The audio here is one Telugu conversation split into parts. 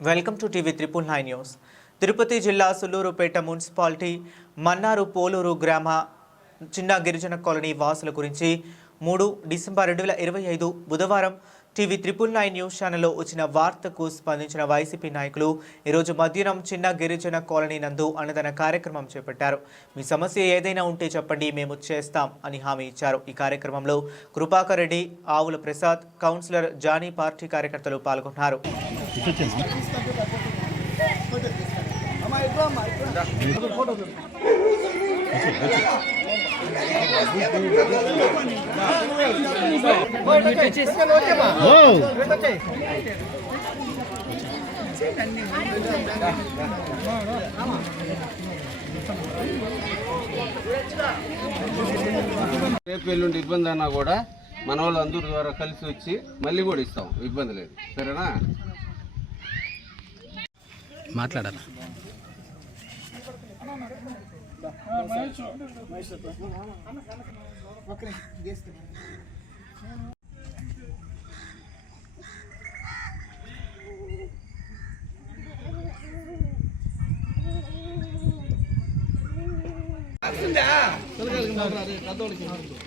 Welcome to TV 999 news. Tirupati జిల్లా సుల్లూరుపేట మున్సిపాలిటీ మన్నారు పోలూరు గ్రామ చిన్న గిరిజన కాలనీ వాసుల గురించి 3 డిసెంబర్ 2025 బుధవారం టీవీ 999 న్యూస్ ఛానల్లో వచ్చిన వార్తకు స్పందించిన వైసీపీ నాయకులు ఈరోజు మధ్యాహ్నం చిన్న గిరిజన కాలనీ నందు అన్నదాన కార్యక్రమం చేపట్టారు. మీ సమస్య ఏదైనా ఉంటే చెప్పండి, మేము చేస్తాం అని హామీ ఇచ్చారు. ఈ కార్యక్రమంలో కృపాకర్ రెడ్డి, ఆవుల ప్రసాద్, కౌన్సిలర్ జానీ, పార్టీ కార్యకర్తలు పాల్గొన్నారు. రేపు ఎల్లుండి ఇబ్బంది అన్నా కూడా మన వాళ్ళు అందరి ద్వారా కలిసి వచ్చి మళ్ళీ కూడా ఇస్తాం, ఇబ్బంది లేదు. సరేనా? మాట్లాడాలి.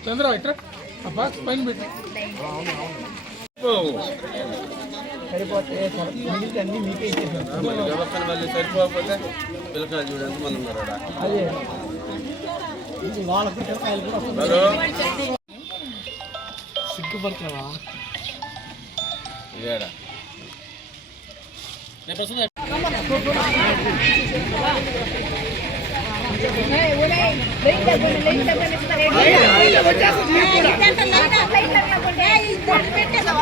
చంద్ర ఇట్రా పైన పెట్టి వ్యవస్థను మళ్ళీ సరిపోకపోతే పిల్లకాయలు చూడు ఎంతమంది ఉన్నారు. సిగ్గుపడుతున్నావా? ఇదేడా పెట్టేదా